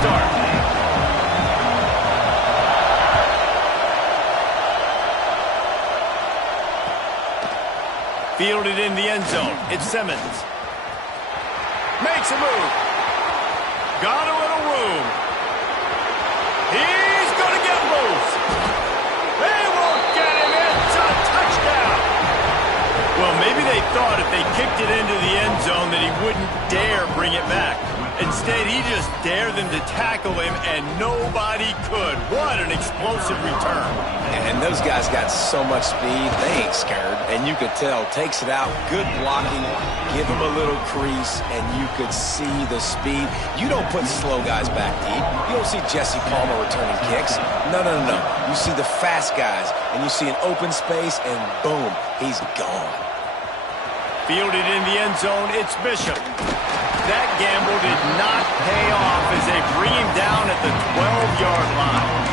start. Fielded in the end zone. It's Simmons. Makes a move. Got a little room. He's going to get loose. They won't get him. It's a touchdown. Well, maybe they thought if they kicked it into the end zone that he wouldn't dare bring it back. Instead, he just dared them to tackle him, and nobody could. What an explosive return. And those guys got so much speed, they ain't scared. And you could tell, takes it out, good blocking, give him a little crease, and you could see the speed. You don't put slow guys back deep. You don't see Jesse Palmer returning kicks. No, no, no, no. You see the fast guys, and you see an open space, and boom, he's gone. Fielded in the end zone, it's Bishop. That gamble did not pay off as they bring him down at the 12-yard line.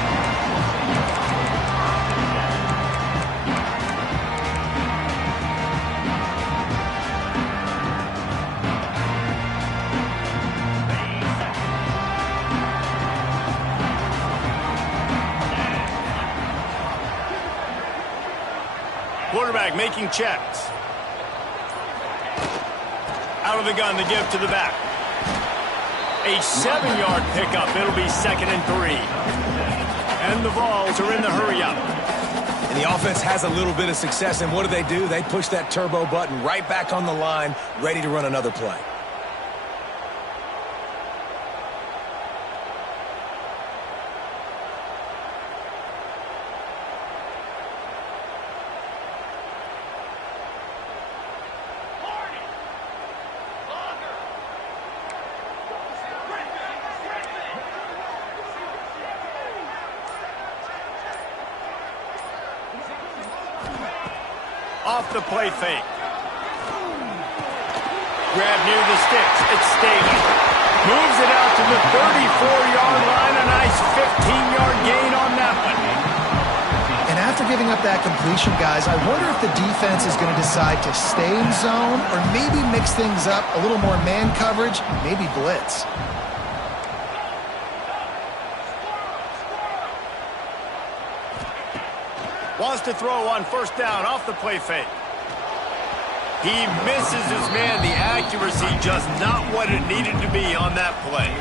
Quarterback making checks. Out of the gun, the give to the back. A 7-yard pickup. It'll be 2nd and 3. And the Vols are in the hurry-up. And the offense has a little bit of success, and what do? They push that turbo button right back on the line, ready to run another play. Off the play fake. Grab near the sticks. It's Staley. Moves it out to the 34-yard line. A nice 15-yard gain on that one. And after giving up that completion, guys, I wonder if the defense is going to decide to stay in zone or maybe mix things up, a little more man coverage, maybe blitz. Wants to throw on 1st down off the play fake. He misses his man. The accuracy just not what it needed to be on that play.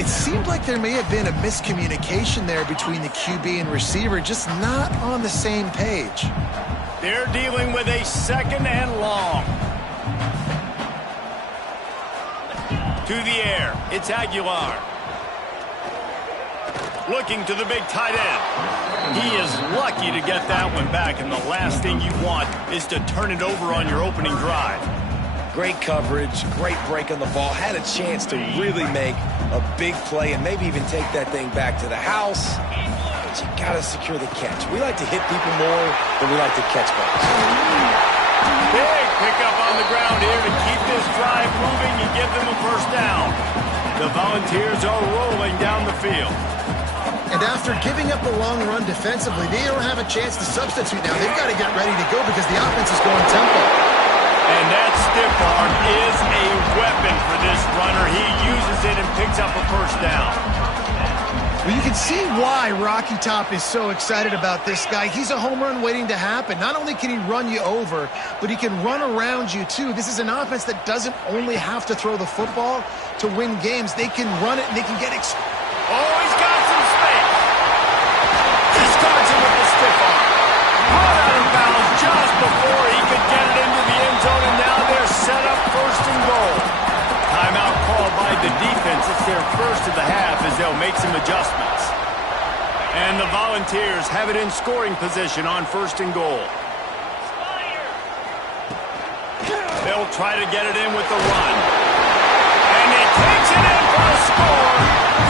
It seemed like there may have been a miscommunication there between the QB and receiver, just not on the same page. They're dealing with a 2nd and long. To the air. It's Aguilar. Looking to the big tight end. He is lucky to get that one back, and the last thing you want is to turn it over on your opening drive. Great coverage, great break on the ball. Had a chance to really make a big play and maybe even take that thing back to the house. But you got to secure the catch. We like to hit people more than we like to catch balls. Big pickup on the ground here to keep this drive moving and give them a 1st down. The Volunteers are rolling down the field. And after giving up the long run defensively, they don't have a chance to substitute now. They've got to get ready to go because the offense is going tempo. And that stiff arm is a weapon for this runner. He uses it and picks up a 1st down. Well, you can see why Rocky Top is so excited about this guy. He's a home run waiting to happen. Not only can he run you over, but he can run around you too. This is an offense that doesn't only have to throw the football to win games. They can run it and they can get he's got some space. Discards him with the stiff arm. Caught out of bounds just before he could get it into the end zone, and now they're set up 1st and goal. Timeout called by the defense. It's their 1st of the half as they'll make some adjustments. And the Volunteers have it in scoring position on 1st and goal. They'll try to get it in with the run. And he takes it in for a score.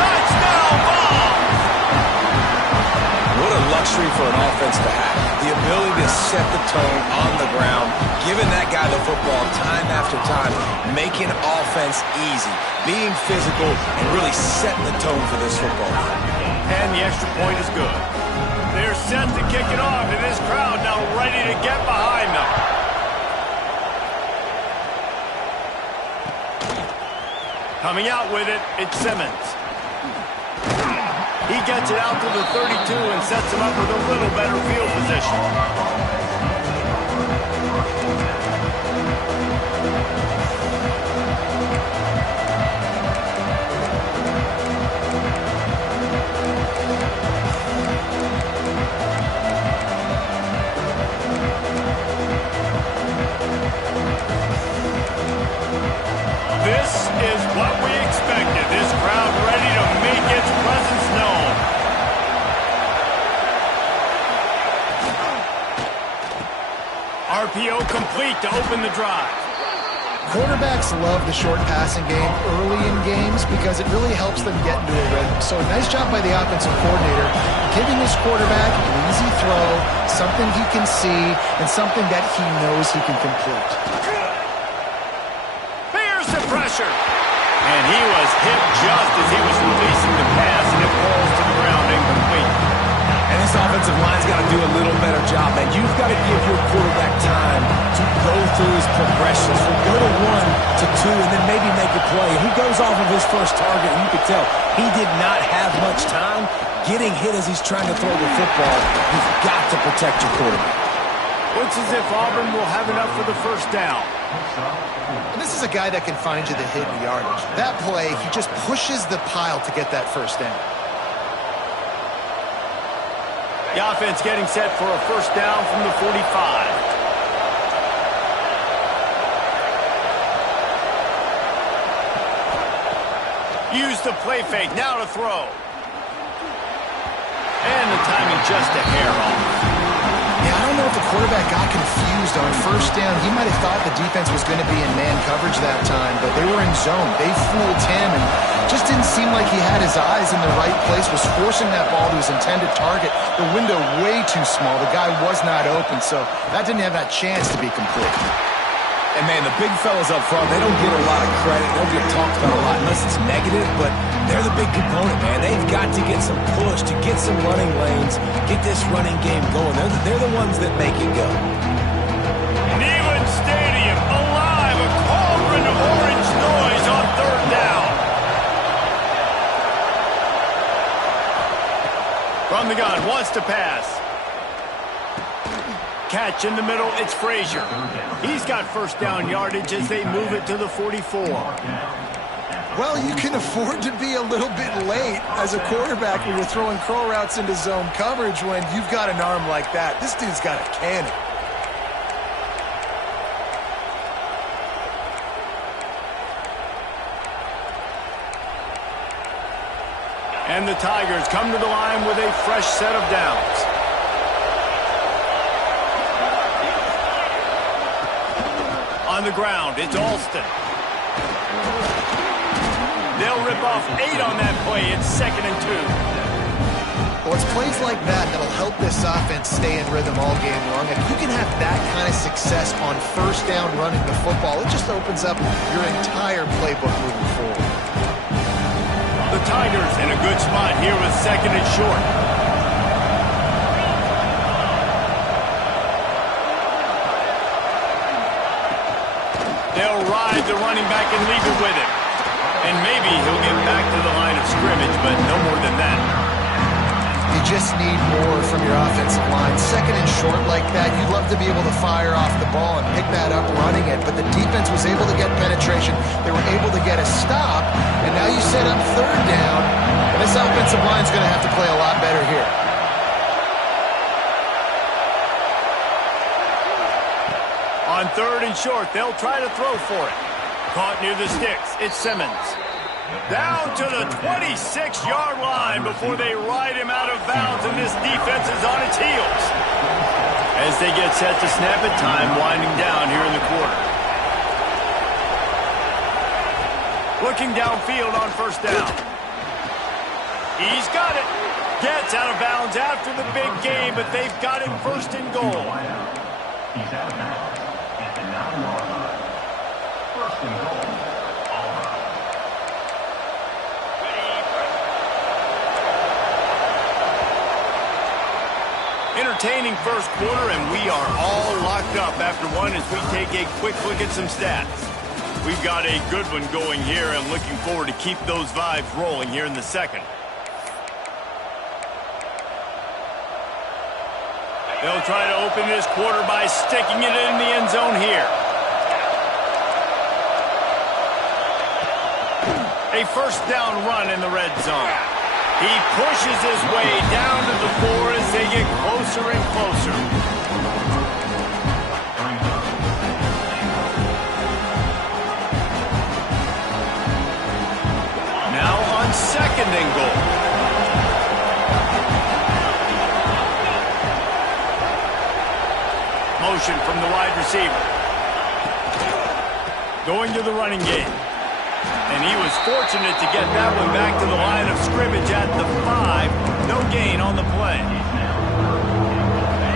Touchdown, Vols! What a luxury for an offense to have. The ability to set the tone on the ground, giving that guy the football time after time, making offense easy, being physical, and really setting the tone for this football. And the extra point is good. They're set to kick it off, and this crowd now ready to get behind them. Coming out with it, it's Simmons. He gets it out to the 32 and sets him up with a little better field position. This is what we expected. This crowd ready to make its presence known. RPO complete to open the drive. Quarterbacks love the short passing game early in games because it really helps them get into a rhythm. So nice job by the offensive coordinator, giving his quarterback an easy throw, something he can see, and something that he knows he can complete. Pressure. And he was hit just as he was releasing the pass, and it falls to the ground incomplete. And this offensive line's got to do a little better job, man. You've got to give your quarterback time to go through his progressions, from go to 1 to 2, and then maybe make a play. And he goes off of his first target, and you could tell he did not have much time getting hit as he's trying to throw the football. You've got to protect your quarterback. Looks as if Auburn will have enough for the first down. And this is a guy that can find you the hidden yardage. That play, he just pushes the pile to get that first down. The offense getting set for a first down from the 45. Use the play fake, now to throw. And the timing just a hair off. Yeah, I don't know if the quarterback got confused on first down. He might have thought the defense was going to be in man coverage that time, but they were in zone. They fooled him and just didn't seem like he had his eyes in the right place, was forcing that ball to his intended target. The window way too small. The guy was not open, so that didn't have that chance to be complete. And, man, the big fellas up front, they don't get a lot of credit. They don't get talked about a lot unless it's negative, but they're the big component, man. They've got to get some push, to get some running lanes, get this running game going. They're the ones that make it go. Neyland Stadium alive, a cauldron of orange noise on third down. From the gun, wants to pass. Catch in the middle, it's Frazier. He's got first down yardage as they move it to the 44. Well, you can afford to be a little bit late as a quarterback when you're throwing curl routes into zone coverage when you've got an arm like that. This dude's got a cannon. And the Tigers come to the line with a fresh set of downs. On the ground, it's Alston. They'll rip off 8 on that play. It's 2nd and 2. Well, it's plays like that that'll help this offense stay in rhythm all game long. If you can have that kind of success on first down running the football, it just opens up your entire playbook moving forward. The Tigers in a good spot here with 2nd and short. They'll ride the running back and leave it with him. And maybe he'll get back to the line of scrimmage, but no more than that. You just need more from your offensive line. 2nd and short like that, you'd love to be able to fire off the ball and pick that up running it, but the defense was able to get penetration. They were able to get a stop, and now you set up third down, and this offensive line's going to have to play a lot better here. On 3rd and short, they'll try to throw for it. Caught near the sticks. It's Simmons. Down to the 26-yard line before they ride him out of bounds, and this defense is on its heels. As they get set to snap it, time winding down here in the quarter. Looking downfield on first down. He's got it. Gets out of bounds after the big game, but they've got him first and goal. He's out of bounds. First and goal. Entertaining first quarter, and we are all locked up after one as we take a quick look at some stats. We've got a good one going here and looking forward to keep those vibes rolling here in the second. They'll try to open this quarter by sticking it in the end zone here. A first down run in the red zone. He pushes his way down to the 4 as they get closer and closer. Now on second and goal. Motion from the wide receiver. Going to the running game. And he was fortunate to get that one back to the line of scrimmage at the 5. No gain on the play.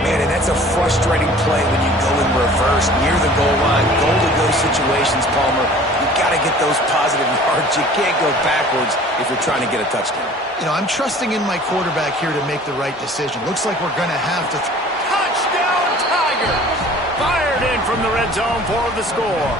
Man, and that's a frustrating play when you go in reverse near the goal line. Goal-to-go situations, Palmer. You got to get those positive yards. You can't go backwards if you're trying to get a touchdown. You know, I'm trusting in my quarterback here to make the right decision. Looks like we're going to have to... Touchdown, Tigers! Fired in from the red zone for the score.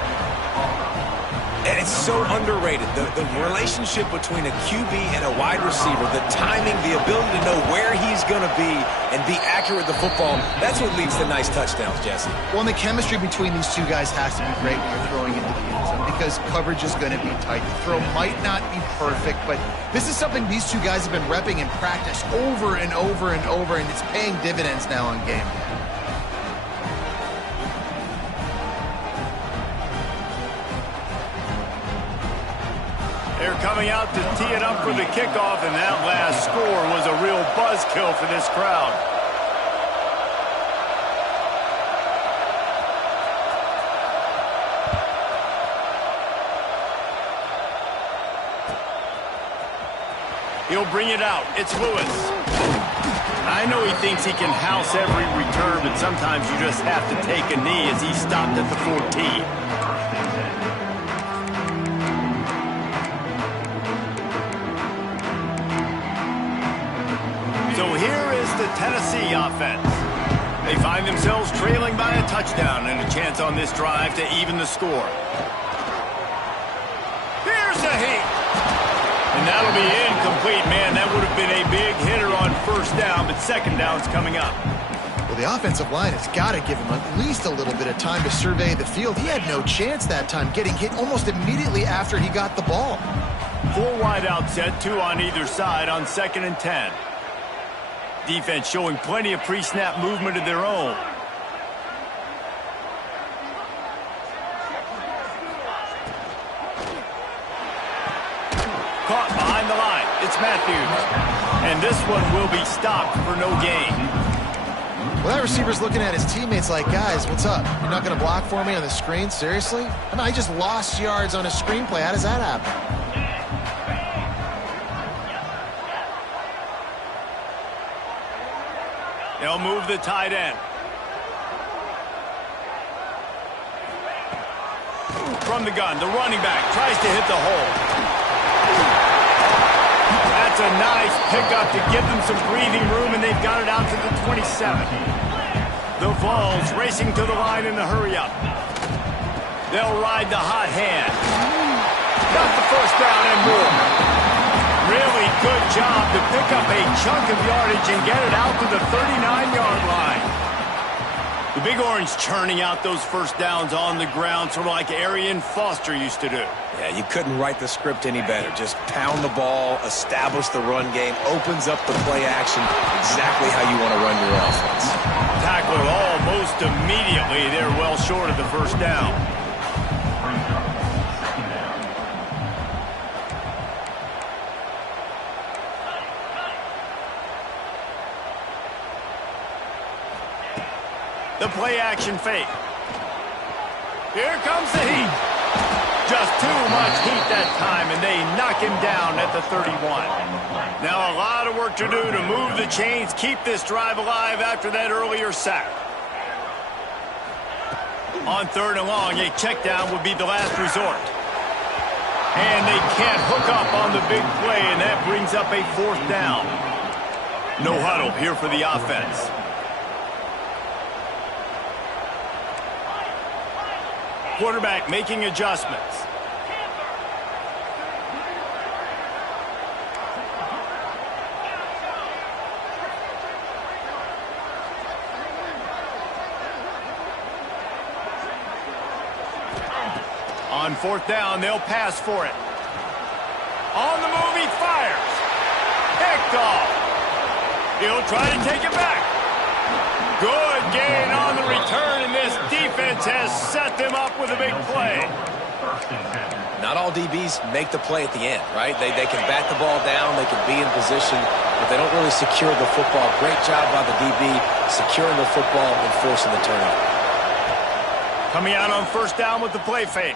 And it's so underrated. The relationship between a QB and a wide receiver, the timing, the ability to know where he's going to be and be accurate with the football, that's what leads to nice touchdowns, Jesse. Well, and the chemistry between these two guys has to be great when you're throwing into the end zone because coverage is going to be tight. The throw might not be perfect, but this is something these two guys have been repping in practice over and over and over, and it's paying dividends now on game day. They're coming out to tee it up for the kickoff, and that last score was a real buzzkill for this crowd. He'll bring it out. It's Lewis. I know he thinks he can house every return, but sometimes you just have to take a knee as he stopped at the 14. So here is the Tennessee offense. They find themselves trailing by a touchdown and a chance on this drive to even the score. Here's the heat. And that'll be incomplete, man. That would have been a big hitter on first down, but second down's coming up. Well, the offensive line has got to give him at least a little bit of time to survey the field. He had no chance that time, getting hit almost immediately after he got the ball. 4 wide out set, 2 on either side on 2nd and 10. Defense showing plenty of pre-snap movement of their own. Caught behind the line. It's Matthews. And this one will be stopped for no gain. Well, that receiver's looking at his teammates like, guys, what's up? You're not going to block for me on the screen? Seriously? I mean, I just lost yards on a screenplay. How does that happen? They'll move the tight end. From the gun, the running back tries to hit the hole. That's a nice pickup to give them some breathing room, and they've got it out to the 27. The Vols racing to the line in the hurry-up. They'll ride the hot hand. Got the first down and more. Really good job to pick up a chunk of yardage and get it out to the 39-yard line. The Big Orange churning out those first downs on the ground, sort of like Arian Foster used to do. Yeah, you couldn't write the script any better. Just pound the ball, establish the run game, opens up the play action, exactly how you want to run your offense. Tackled almost immediately. They're well short of the first down. The play-action fake. Here comes the heat. Just too much heat that time, and they knock him down at the 31. Now a lot of work to do to move the chains, keep this drive alive after that earlier sack. On 3rd and long, a check down would be the last resort. And they can't hook up on the big play, and that brings up a 4th down. No huddle here for the offense. Quarterback making adjustments. On fourth down, they'll pass for it. On the move, he fires. Picked off. He'll try to take it back. Good gain on the return, and this defense has set them up with a big play. Not all DBs make the play at the end, right? They can bat the ball down, they can be in position, but they don't really secure the football. Great job by the DB securing the football and forcing the turnover. Coming out on first down with the play fake.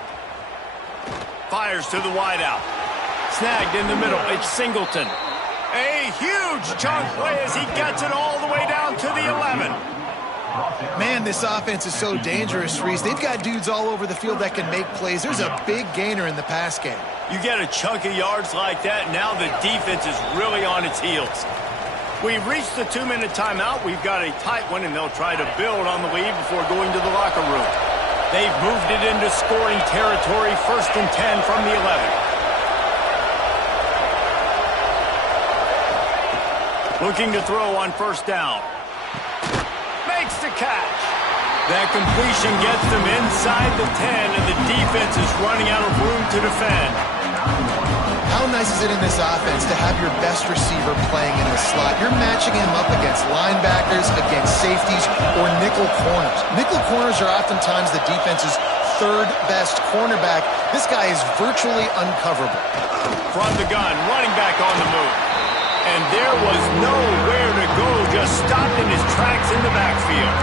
Fires to the wideout. Snagged in the middle. It's Singleton. A huge chunk play as he gets it all the way down to the 11. Man, this offense is so dangerous, Reese. They've got dudes all over the field that can make plays. There's a big gainer in the pass game. You get a chunk of yards like that, now the defense is really on its heels. We've reached the 2-minute timeout. We've got a tight one, and they'll try to build on the lead before going to the locker room. They've moved it into scoring territory, 1st and 10 from the 11. Looking to throw on first down. Makes the catch. That completion gets them inside the 10, and the defense is running out of room to defend. How nice is it in this offense to have your best receiver playing in the slot? You're matching him up against linebackers, against safeties, or nickel corners. Nickel corners are oftentimes the defense's third best cornerback. This guy is virtually uncoverable. From the gun, running back on the move. And there was nowhere to go, just stopped in his tracks in the backfield.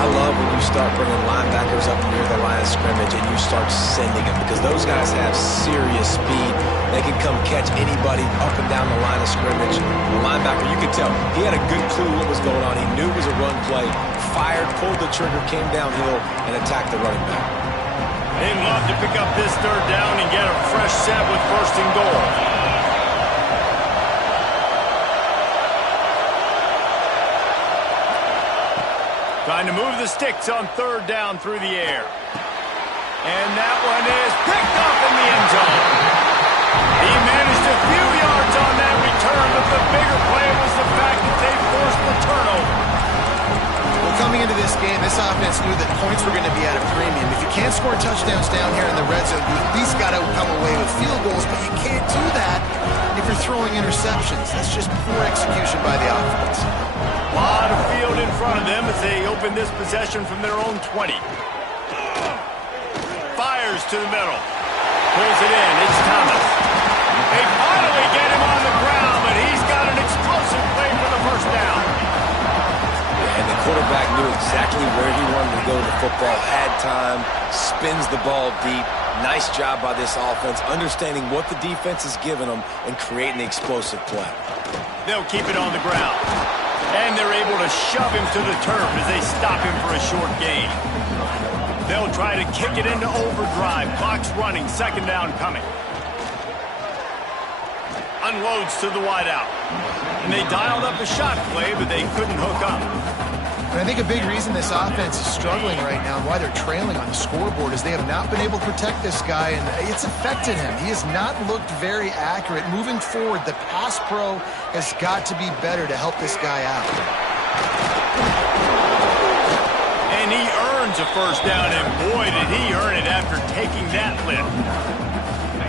I love when you start bringing linebackers up near the line of scrimmage and you start sending them, because those guys have serious speed. They can come catch anybody up and down the line of scrimmage. The linebacker, you could tell, he had a good clue what was going on. He knew it was a run play, fired, pulled the trigger, came downhill, and attacked the running back. They'd love to pick up this third down and get a fresh set with 1st and goal. Trying to move the sticks on third down through the air. And that one is picked up in the end zone. He managed a few yards on that return, but the bigger play was the fact that they forced the turnover. Well, coming into this game, this offense knew that points were going to be at a premium. If you can't score touchdowns down here in the red zone, you at least got to come away with field goals, but you can't do that if you're throwing interceptions. That's just poor execution by the offense. A lot of field in front of them as they open this possession from their own 20. Fires to the middle. Pulls it in. It's Thomas. They finally get him on the ground, but he's got an explosive play for the first down. And the quarterback knew exactly where he wanted to go with the football, had time, spins the ball deep. Nice job by this offense, understanding what the defense is giving them and creating the explosive play. They'll keep it on the ground. And they're able to shove him to the turf as they stop him for a short gain. They'll try to kick it into overdrive. Clock's running. 2nd down coming. Unloads to the wideout. And they dialed up a shot play, but they couldn't hook up. And I think a big reason this offense is struggling right now and why they're trailing on the scoreboard is they have not been able to protect this guy, and it's affected him. He has not looked very accurate. Moving forward, the pass pro has got to be better to help this guy out. And he earns a first down, and boy, did he earn it after taking that lift.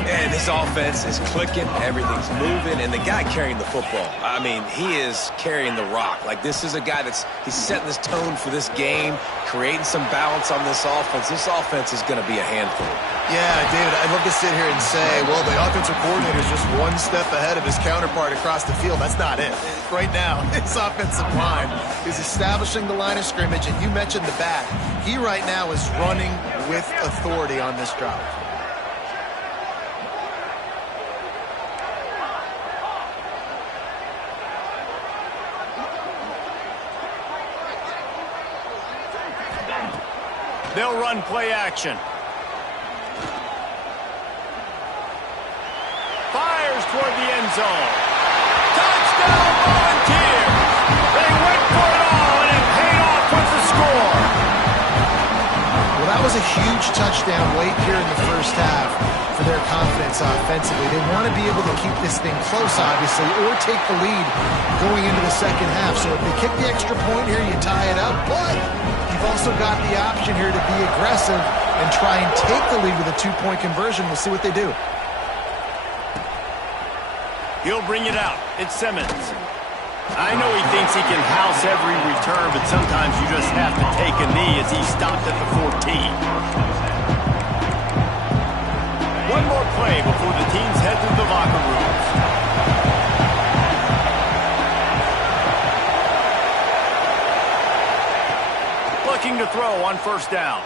And this offense is clicking, everything's moving, and the guy carrying the football, I mean, he is carrying the rock. Like, this is a guy he's setting this tone for this game, creating some balance on this offense. This offense is going to be a handful. Yeah, David, I'd love to sit here and say, well, the offensive coordinator is just one step ahead of his counterpart across the field. That's not it. Right now, his offensive line is establishing the line of scrimmage, and you mentioned the back. He right now is running with authority on this drive. They'll run play action. Fires toward the end zone. Touchdown, Volunteers! They went for it all, and it paid off with the score. Well, that was a huge touchdown late here in the first half for their confidence offensively. They want to be able to keep this thing close, obviously, or take the lead going into the second half. So if they kick the extra point here, you tie it up, but you they've also got the option here to be aggressive and try and take the lead with a two-point conversion. We'll see what they do. He'll bring it out. It's Simmons. I know he thinks he can house every return, but sometimes you just have to take a knee as he stopped at the 14. One more play before the teams head to the locker rooms. Looking to throw on first down.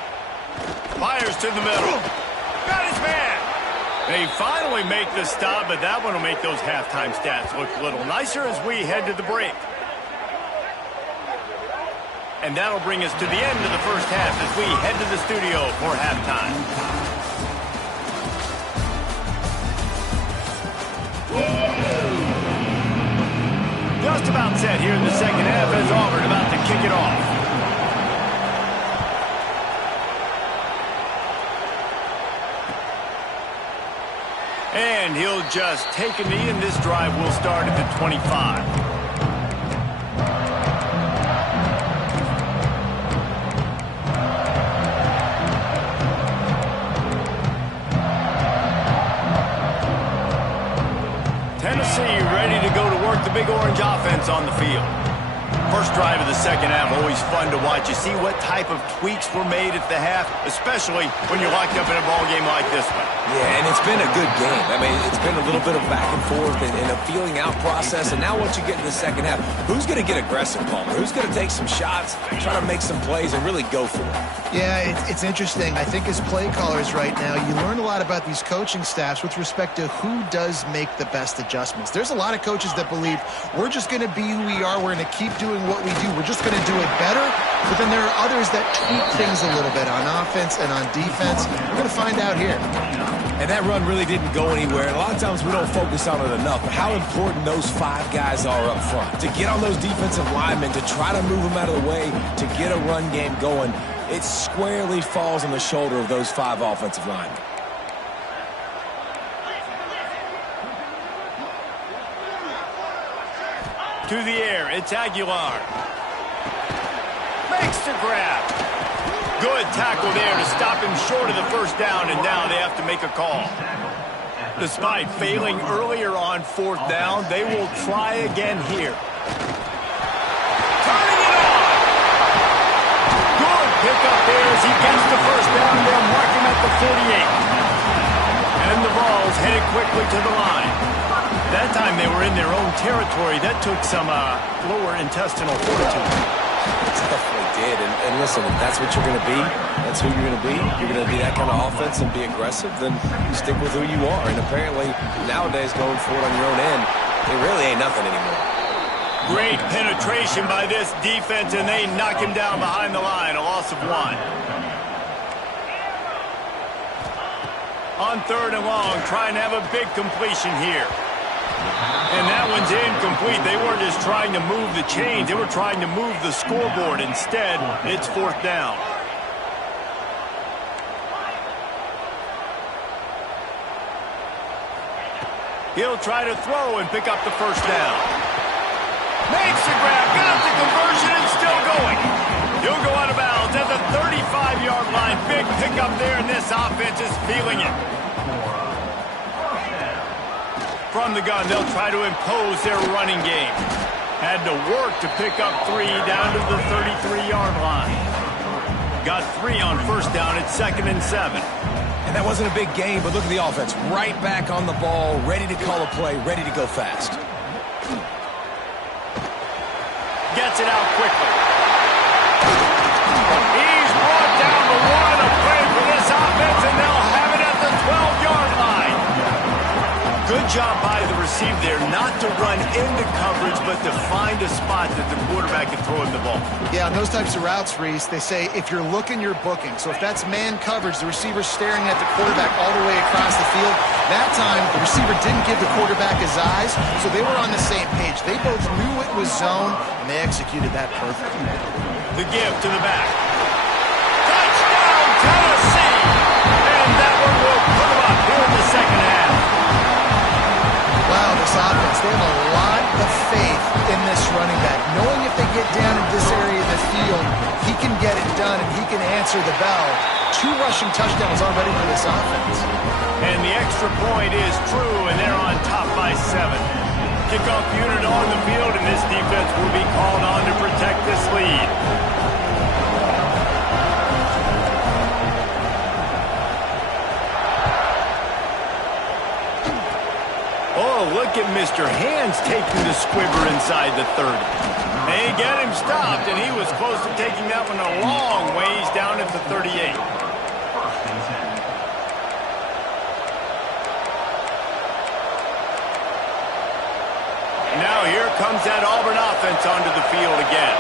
Fires to the middle. Got his man. They finally make the stop, but that one will make those halftime stats look a little nicer as we head to the break. And that'll bring us to the end of the first half as we head to the studio for halftime. Just about set here in the second half as Auburn about to kick it off. And he'll just take a knee, and this drive will start at the 25. Tennessee ready to go to work the Big Orange offense on the field. First drive of the second half, always fun to watch. You see what type of tweaks were made at the half, especially when you're locked up in a ball game like this one. Yeah, and it's been a good game. I mean, it's been a little bit of back and forth and a feeling out process. And now once you get in the second half, who's going to get aggressive, Palmer? Who's going to take some shots, try to make some plays, and really go for it? Yeah, it's interesting. I think as play callers right now, you learn a lot about these coaching staffs with respect to who does make the best adjustments. There's a lot of coaches that believe we're just going to be who we are. We're going to keep doing what we do. We're just going to do it better. But then there are others that tweak things a little bit on offense and on defense. We're going to find out here. And that run really didn't go anywhere. And a lot of times we don't focus on it enough. But how important those five guys are up front. To get on those defensive linemen, to try to move them out of the way, to get a run game going, it squarely falls on the shoulder of those five offensive linemen. To the air, it's Aguilar. Makes the grab. Good tackle there to stop him short of the first down, and now they have to make a call. Despite failing earlier on fourth down, they will try again here. Turning it on! Good pickup there as he gets the first down. They'll mark him at the 48. And the ball's headed quickly to the line. That time they were in their own territory. That took some lower intestinal fortitude. It definitely did. And listen, if that's what you're going to be, that's who you're going to be. You're going to be that kind of offense and be aggressive, then you stick with who you are. And apparently, nowadays, going for it on your own end, it really ain't nothing anymore. Great penetration by this defense, and they knock him down behind the line. A loss of 1. On third and long, trying to have a big completion here. And that one's incomplete. They weren't just trying to move the chains. They were trying to move the scoreboard. Instead, it's fourth down. He'll try to throw and pick up the first down. Makes the grab, got the conversion, and still going. He'll go out of bounds at the 35-yard line. Big pickup there, and this offense is feeling it. From the gun, they'll try to impose their running game. Had to work to pick up 3 down to the 33-yard line. Got 3 on first down at 2nd and 7. And that wasn't a big gain, but look at the offense. Right back on the ball, ready to call a play, ready to go fast. Gets it out quickly. He's brought down the 1. A play for this offense, and they'll have it at the 12-yard line. Good job by the receiver there not to run into coverage, but to find a spot that the quarterback can throw him the ball. Yeah, on those types of routes, Reese, they say if you're looking, you're booking. So if that's man coverage, the receiver's staring at the quarterback all the way across the field. That time, the receiver didn't give the quarterback his eyes, so they were on the same page. They both knew it was zone, and they executed that perfectly. The give to the back. Touchdown, Tennessee! And that one will put them up here in the second half. Wow, this offense, they have a lot of faith in this running back. Knowing if they get down in this area of the field, he can get it done and he can answer the bell. 2 rushing touchdowns already for this offense. And the extra point is true, and they're on top by 7. Kickoff unit on the field, and this defense will be called on to protect this lead. Oh, look at Mr. Hands taking the squibber inside the 30. They get him stopped, and he was close to taking that one a long ways down at the 38. Now here comes that Auburn offense onto the field again.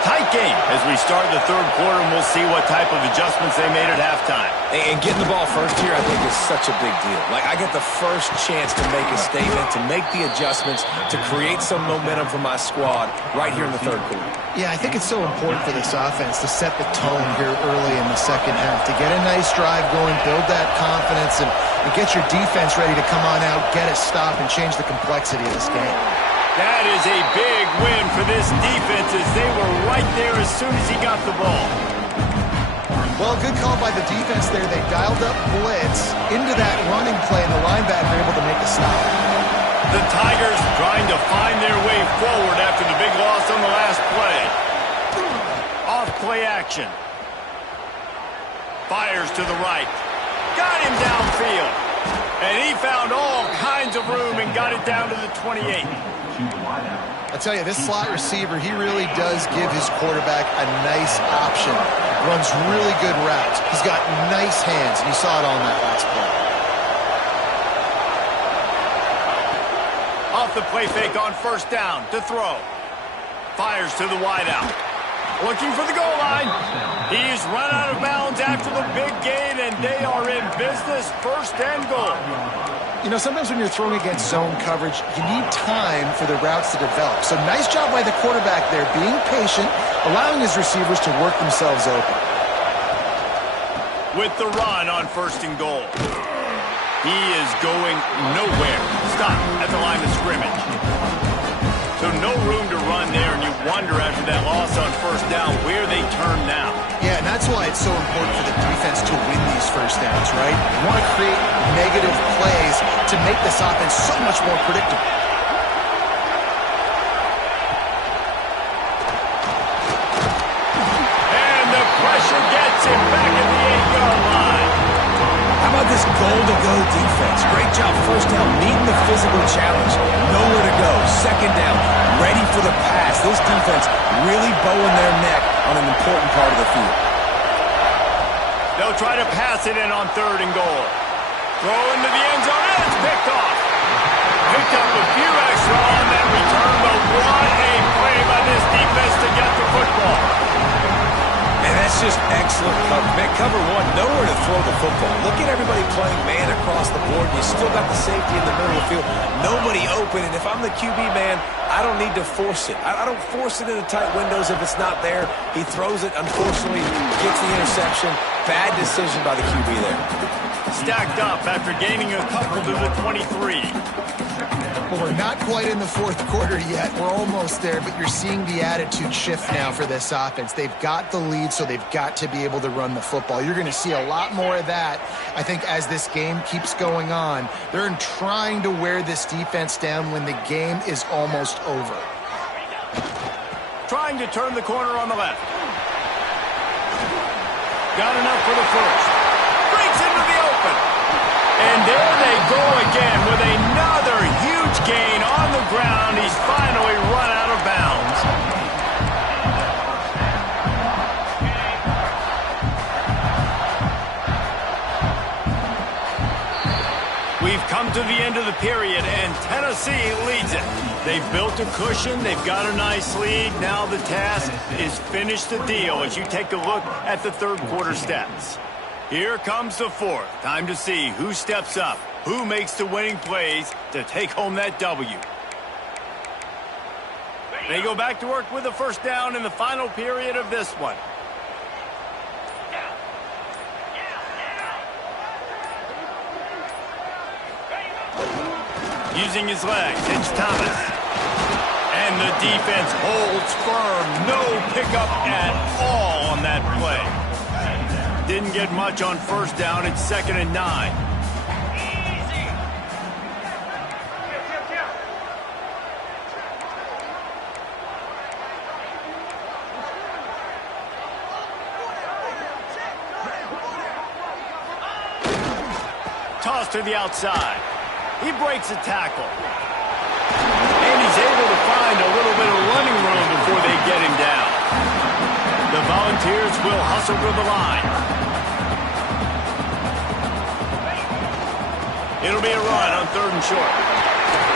Tight game as we start the third quarter, and we'll see what type of adjustments they made at halftime. And getting the ball first here, I think, is such a big deal. Like, I get the first chance to make a statement, to make the adjustments, to create some momentum for my squad right here in the third quarter. Yeah, I think it's so important for this offense to set the tone here early in the second half, to get a nice drive going, build that confidence, and get your defense ready to come on out, get a stop, and change the complexity of this game. That is a big win for this defense as they were right there as soon as he got the ball. Well, good call by the defense there. They dialed up blitz into that running play, and the linebacker able to make the stop. The Tigers trying to find their way forward after the big loss on the last play. Off play action. Fires to the right. Got him downfield. And he found all kinds of room and got it down to the 28. I tell you, this slot receiver, he really does give his quarterback a nice option. Runs really good routes. He's got nice hands, and you saw it on that last play. Off the play fake on first down to throw. Fires to the wideout. Looking for the goal line. He's run out of bounds after the big gain, and they are in business, first and goal. You know, sometimes when you're throwing against zone coverage, you need time for the routes to develop. So nice job by the quarterback there, being patient, allowing his receivers to work themselves open. With the run on first and goal. He is going nowhere. Stop at the line of scrimmage. So no room to run there, and you wonder after that loss on first down where they turn now. Yeah, and that's why it's so important for the defense to win these first downs, right? You want to create negative plays to make this offense so much more predictable. And the pressure gets him back at the 8-yard line. How about this goal-to-go defense? Great job first down, meeting the physical challenge. Nowhere to go. Second down, ready for the pass. This defense really bowing their neck on an important part of the field. They'll try to pass it in on third and goal. Throw into the end zone, and it's picked off. Picked up a few extra on that return, but what a play by this defense to get the football. And that's just excellent cover. Man, cover one, nowhere to throw the football. Look at everybody playing man across the board. You still got the safety in the middle of the field. Nobody open, and if I'm the QB, man, I don't need to force it. I don't force it into tight windows if it's not there. He throws it, unfortunately, gets the interception. Bad decision by the QB there. Stacked up after gaining a couple to the 23. Well, we're not quite in the fourth quarter yet. We're almost there, but you're seeing the attitude shift now for this offense. They've got the lead, so they've got to be able to run the football. You're going to see a lot more of that, I think, as this game keeps going on. They're trying to wear this defense down when the game is almost over. Trying to turn the corner on the left. Got enough for the first. Breaks into the open. And there they go again with another huge gain on the ground. He's finally run out of bounds. We've come to the end of the period, and Tennessee leads it. They've built a cushion. They've got a nice lead. Now the task is finish the deal as you take a look at the third quarter stats. Here comes the fourth. Time to see who steps up, who makes the winning plays to take home that W. They go back to work with the first down in the final period of this one. Using his legs, it's Thomas. And the defense holds firm. No pickup at all didn't get much on first down. It's 2nd and 9. Toss to the outside. He breaks a tackle. And he's able to find a little bit of running room before they get him down. The Volunteers will hustle to the line. It'll be a run on 3rd and short.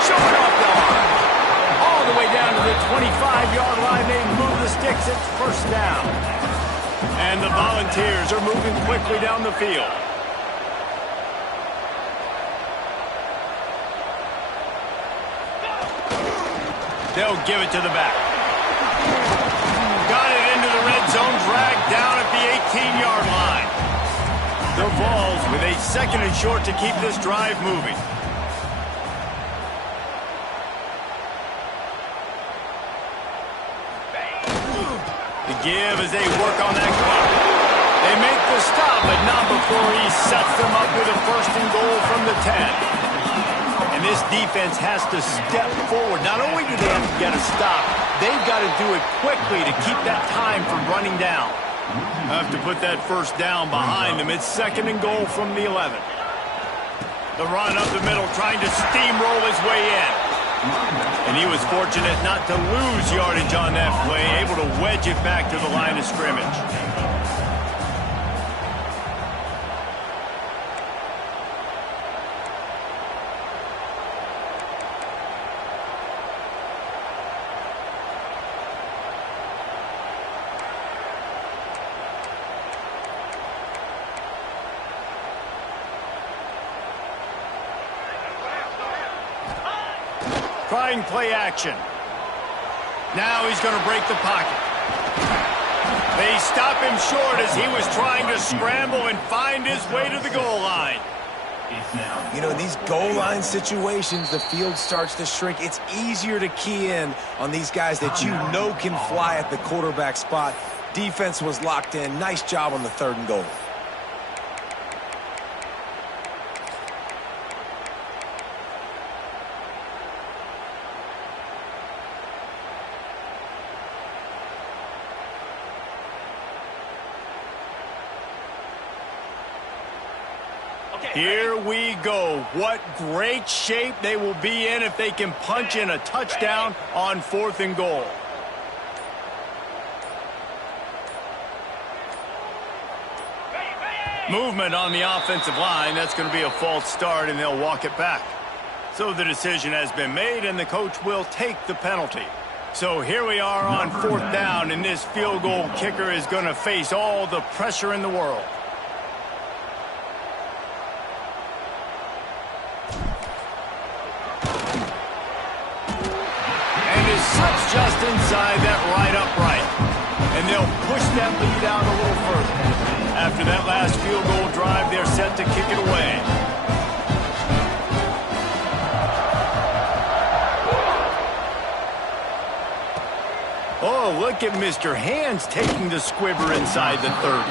Short off the line. All the way down to the 25-yard line. They move the sticks. It's 1st down. And the Volunteers are moving quickly down the field. They'll give it to the back. Got it into the red zone, dragged down at the 18-yard line. The Vols with a 2nd and short to keep this drive moving. The give as they work on that clock. They make the stop, but not before he sets them up with a 1st and goal from the 10. And this defense has to step forward. Not only do they have to get a stop, they've got to do it quickly to keep that time from running down. Have to put that 1st down behind them. It's 2nd and goal from the 11. The run up the middle, trying to steamroll his way in. And he was fortunate not to lose yardage on that play, able to wedge it back to the line of scrimmage. Trying play action. Now he's going to break the pocket. They stop him short as he was trying to scramble and find his way to the goal line. You know, in these goal line situations, the field starts to shrink. It's easier to key in on these guys that you know can fly at the quarterback spot. Defense was locked in. Nice job on the 3rd and goal. Here we go. What great shape they will be in if they can punch in a touchdown on 4th and goal. Movement on the offensive line. That's going to be a false start, and they'll walk it back. So the decision has been made, and the coach will take the penalty. So here we are on 4th down, and this field goal kicker is going to face all the pressure in the world. Just inside that right upright. And they'll push that lead out a little further. After that last field goal drive, they're set to kick it away. Oh, look at Mr. Hands taking the squibber inside the 30.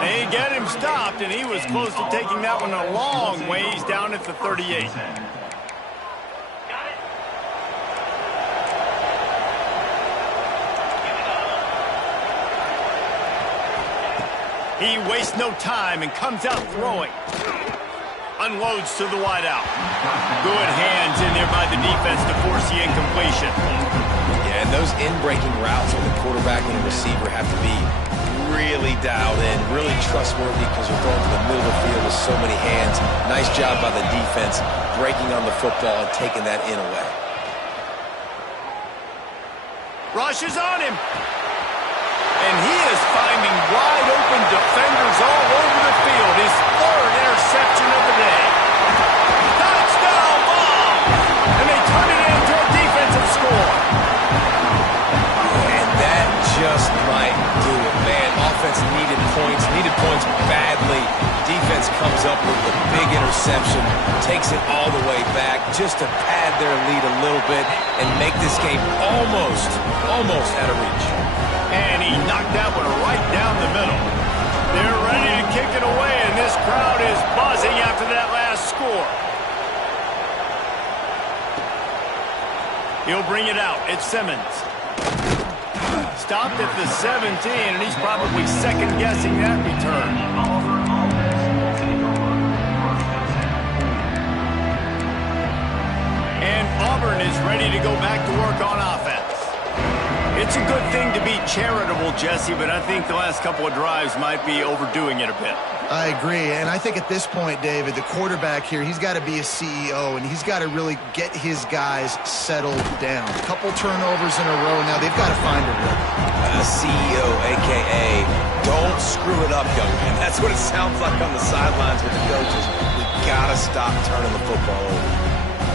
They get him stopped, and he was close to taking that one a long ways down at the 38. He wastes no time and comes out throwing. Unloads to the wideout. Good hands in there by the defense to force the incompletion. Yeah, and those in-breaking routes on the quarterback and the receiver have to be really dialed in, really trustworthy because you're throwing to the middle of the field with so many hands. Nice job by the defense breaking on the football and taking that in away. Rushes on him. And he is finding wide-open defenders all over the field. His 3rd interception of the day. Touchdown ball! And they turn it into a defensive score. And that just might do it, man. Offense needed points badly. Defense comes up with the big interception, takes it all the way back just to pad their lead a little bit and make this game almost out of reach. And he knocked that one right down the middle. They're ready to kick it away, and this crowd is buzzing after that last score. He'll bring it out. It's Simmons. Stopped at the 17, and he's probably second-guessing that return. And Auburn is ready to go back to work on offense. It's a good thing to be charitable, Jesse, but I think the last couple of drives might be overdoing it a bit. I agree, and I think at this point, David, the quarterback here, he's got to be a CEO, and he's got to really get his guys settled down. A couple turnovers in a row now. They've got to find a rhythm. CEO, a.k.a. don't screw it up, young man. That's what it sounds like on the sidelines with the coaches. We got to stop turning the football over.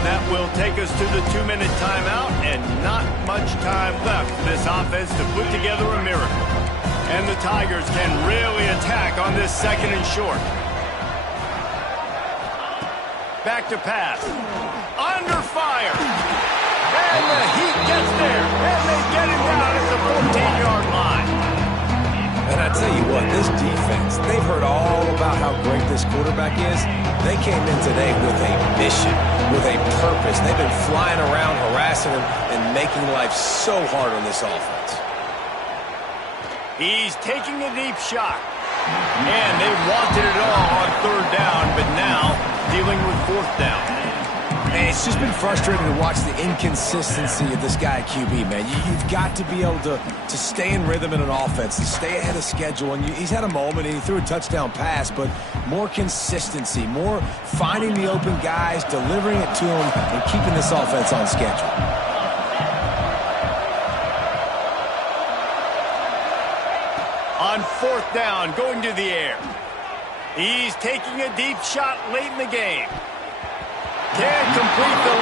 That will take us to the 2-minute timeout, and not much time left for this offense to put together a miracle. And the Tigers can really attack on this 2nd and short. Back to pass. Under fire. And the Heat gets there. And they get him down at the 14-yard line. And I tell you what, this defense, they've heard all about how great this quarterback is. They came in today with a mission, with a purpose. They've been flying around, harassing him, and making life so hard on this offense. He's taking a deep shot. And they wanted it all on 3rd down, but now dealing with 4th down. And it's just been frustrating to watch the inconsistency of this guy at QB, man. You've got to be able to stay in rhythm in an offense, to stay ahead of schedule. And he's had a moment, and he threw a touchdown pass, but more consistency, more finding the open guys, delivering it to them, and keeping this offense on schedule. On 4th down, going to the air. He's taking a deep shot late in the game. Can't complete the